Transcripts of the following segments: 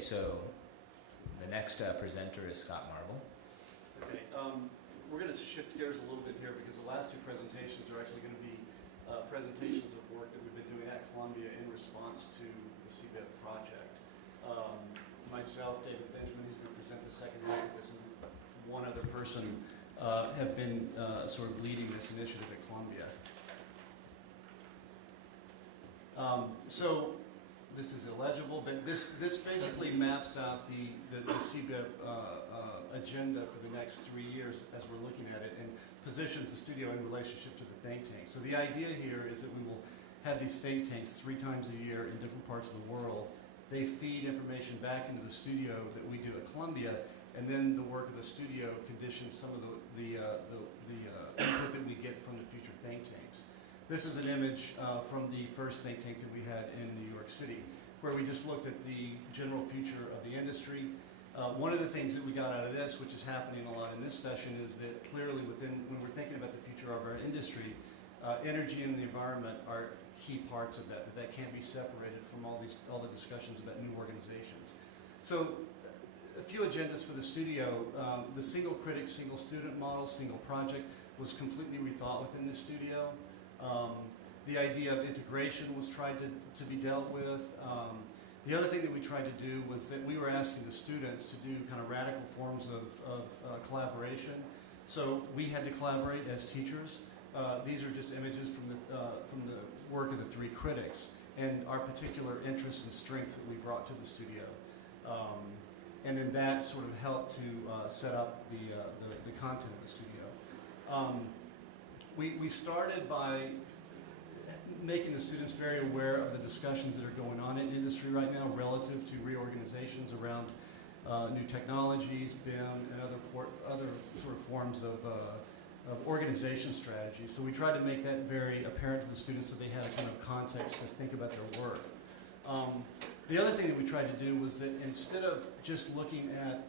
so the next presenter is Scott Marble. Okay, we're going to shift gears a little bit here because the last two presentations are actually going to be presentations of work that we've been doing at Columbia in response to the CBIP project. Myself, David Benjamin, who's going to present the second half of this, and one other person have been sort of leading this initiative at Columbia. So this is illegible, but this basically maps out the CBIP agenda for the next 3 years as we're looking at it, and positions the studio in relationship to the think tank. So the idea here is that we will have these think tanks 3 times a year in different parts of the world. They feed information back into the studio that we do at Columbia, and then the work of the studio conditions some of the input that we get from the future think tanks. This is an image from the first think tank that we had in New York City, where we just looked at the general future of the industry. One of the things that we got out of this, which is happening a lot in this session, is that clearly when we're thinking about the future of our industry, energy and the environment are key parts of that can't be separated from all the discussions about new organizations. So a few agendas for the studio. The single critic, single student model, single project was completely rethought within the studio. The idea of integration was tried to be dealt with. The other thing that we tried to do was that we were asking the students to do kind of radical forms of collaboration. So we had to collaborate as teachers. These are just images from the work of the 3 critics and our particular interests and strengths that we brought to the studio. And then that sort of helped to set up the content of the studio. We started by making the students very aware of the discussions that are going on in industry right now relative to reorganizations around new technologies, BIM, and other sort of forms of organization strategies. So we tried to make that very apparent to the students so they had a kind of context to think about their work. The other thing that we tried to do was that instead of just looking at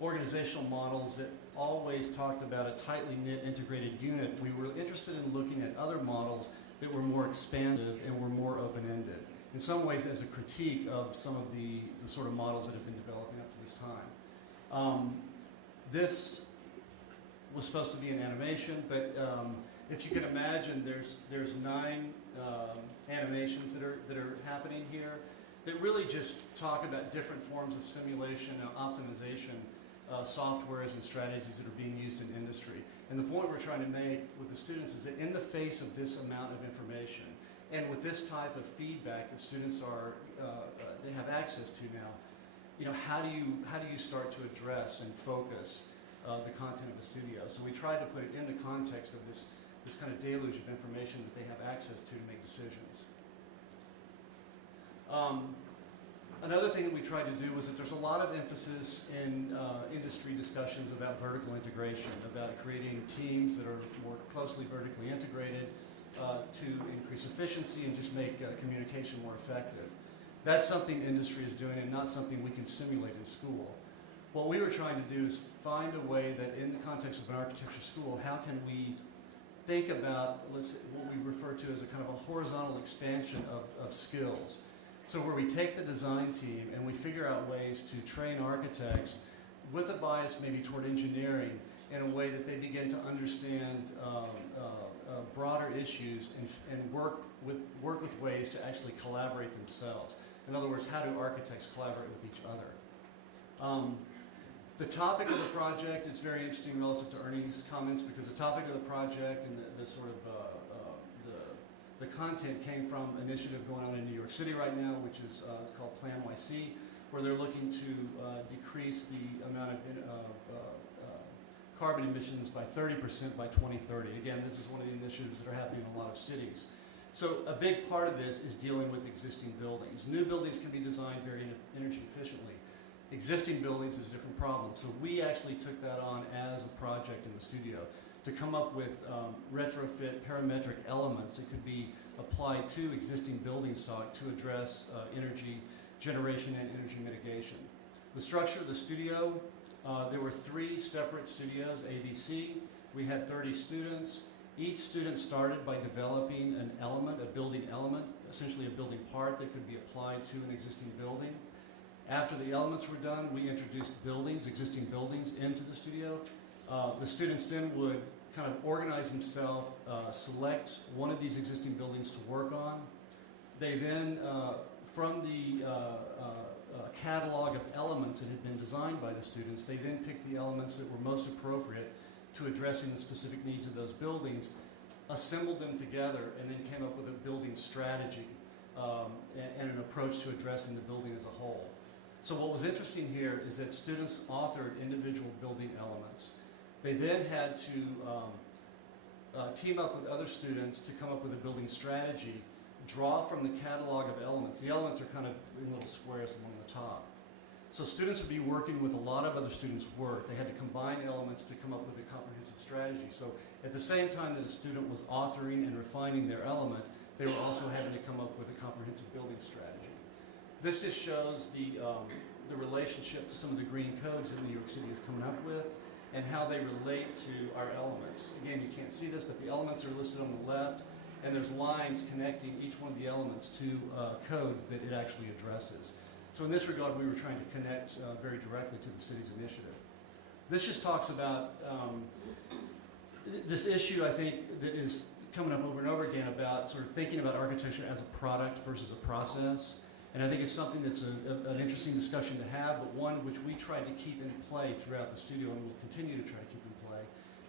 organizational models that always talked about a tightly knit integrated unit, we were interested in looking at other models that were more expansive and were more open-ended. In some ways as a critique of some of the sort of models that have been developing up to this time. This was supposed to be an animation, but if you can imagine, there's 9 animations that are happening here that really just talk about different forms of simulation and optimization softwares and strategies that are being used in industry. And the point we're trying to make with the students is that in the face of this amount of information, and with this type of feedback that students they have access to now, how do you start to address and focus the content of the studio? So we tried to put it in the context of this kind of deluge of information that they have access to make decisions. Another thing that we tried to do was that there's a lot of emphasis in industry discussions about vertical integration, about creating teams that are more closely vertically integrated to increase efficiency and just make communication more effective. That's something industry is doing and not something we can simulate in school. What we were trying to do is find a way that in the context of an architecture school, how can we think about what we refer to as a kind of a horizontal expansion of skills. So where we take the design team and we figure out ways to train architects with a bias maybe toward engineering in a way that they begin to understand broader issues and work with ways to actually collaborate themselves. In other words, how do architects collaborate with each other? The topic of the project is very interesting relative to Ernie's comments because the topic of the project and the sort of the content came from an initiative going on in New York City right now, which is called Plan YC, where they're looking to decrease the amount of carbon emissions by 30% by 2030. Again, this is one of the initiatives that are happening in a lot of cities. So a big part of this is dealing with existing buildings. New buildings can be designed very energy efficiently. Existing buildings is a different problem. So we actually took that on as a project in the studio to come up with retrofit parametric elements that could be applied to existing building stock to address energy generation and energy mitigation. The structure of the studio, there were 3 separate studios, ABC. We had 30 students. Each student started by developing an element, a building element, essentially a building part that could be applied to an existing building. After the elements were done, we introduced buildings, existing buildings, into the studio. The students then would kind of organize themselves, select one of these existing buildings to work on. They then, from the catalog of elements that had been designed by the students, they then picked the elements that were most appropriate to addressing the specific needs of those buildings, assembled them together, and then came up with a building strategy and an approach to addressing the building as a whole. So what was interesting here is that students authored individual building elements. They then had to team up with other students to come up with a building strategy, draw from the catalog of elements. The elements are kind of in little squares along the top. So students would be working with a lot of other students' work. They had to combine elements to come up with a comprehensive strategy. So at the same time that a student was authoring and refining their element, they were also having to come up with a comprehensive building strategy. This just shows the relationship to some of the green codes that New York City is coming up with and how they relate to our elements. Again, you can't see this, but the elements are listed on the left, and there's lines connecting each one of the elements to codes that it actually addresses. So in this regard, we were trying to connect very directly to the city's initiative. This just talks about this issue, I think, that is coming up over and over again about sort of thinking about architecture as a product versus a process. And I think it's something that's an interesting discussion to have, but one which we tried to keep in play throughout the studio and will continue to try to keep in play,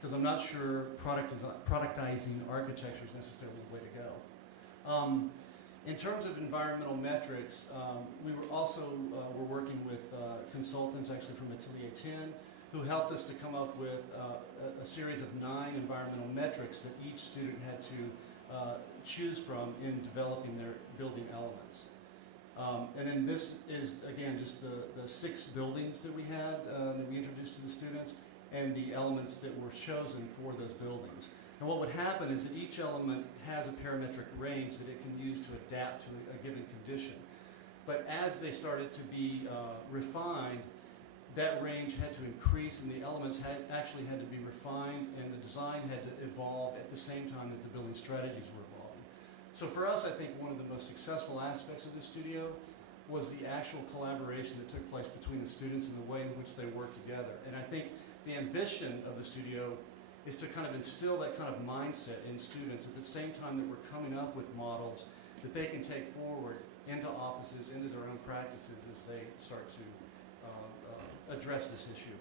because I'm not sure productizing architecture is necessarily the way to go. In terms of environmental metrics, we were also were working with consultants actually from Atelier 10 who helped us to come up with a series of 9 environmental metrics that each student had to choose from in developing their building elements. And then this is, again, just the 6 buildings that we had that we introduced to the students and the elements that were chosen for those buildings. And what would happen is that each element has a parametric range that it can use to adapt to a given condition. But as they started to be refined, that range had to increase and the elements actually had to be refined and the design had to evolve at the same time that the building strategies were evolving. So for us, I think one of the most successful aspects of the studio was the actual collaboration that took place between the students and the way in which they worked together. And I think the ambition of the studio is to kind of instill that kind of mindset in students at the same time that we're coming up with models that they can take forward into offices, into their own practices as they start to address this issue.